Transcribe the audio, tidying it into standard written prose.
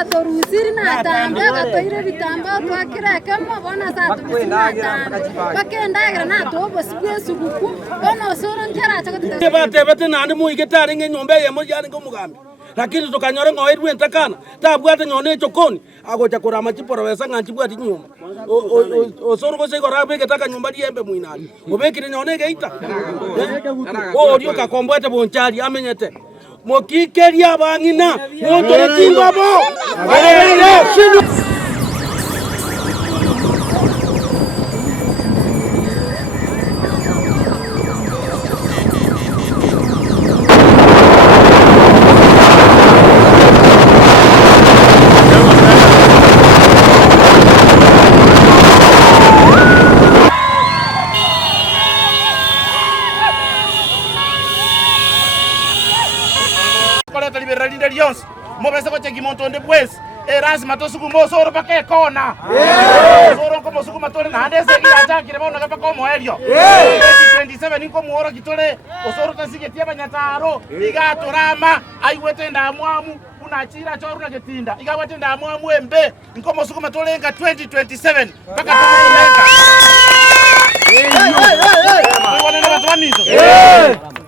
sasa torusiri na tamba gatoire bitamba twakira kama bona sasa bakenda na tobo sikwe suguku bona soro njara chakati tebate nandi muigetari ngenyombe yemo yani ngomugambi lakini tukanyore ngoirwe ntakana tabwate nyone chokoni agocha kurama chiporo wesa nganchibwati nyumba osoro gose gorabe getaka nyumba diembe muinani obekire nyone geita odio kakombwete bonchari amenyete mokikeria bangina moto tingabo mobesa koche gimontonde pues erasma tosukumo soro pake kona soro como sukuma tole na ndese giacha kireba na pako moelio 2027 niko muoro kitole osoro tasike tia banyataro igatorama aiwete ndamwamu unachira choru na getinda igawete ndamwamu embe niko mosukuma tole nga 2027 paka tumenga hey hey hey hey hey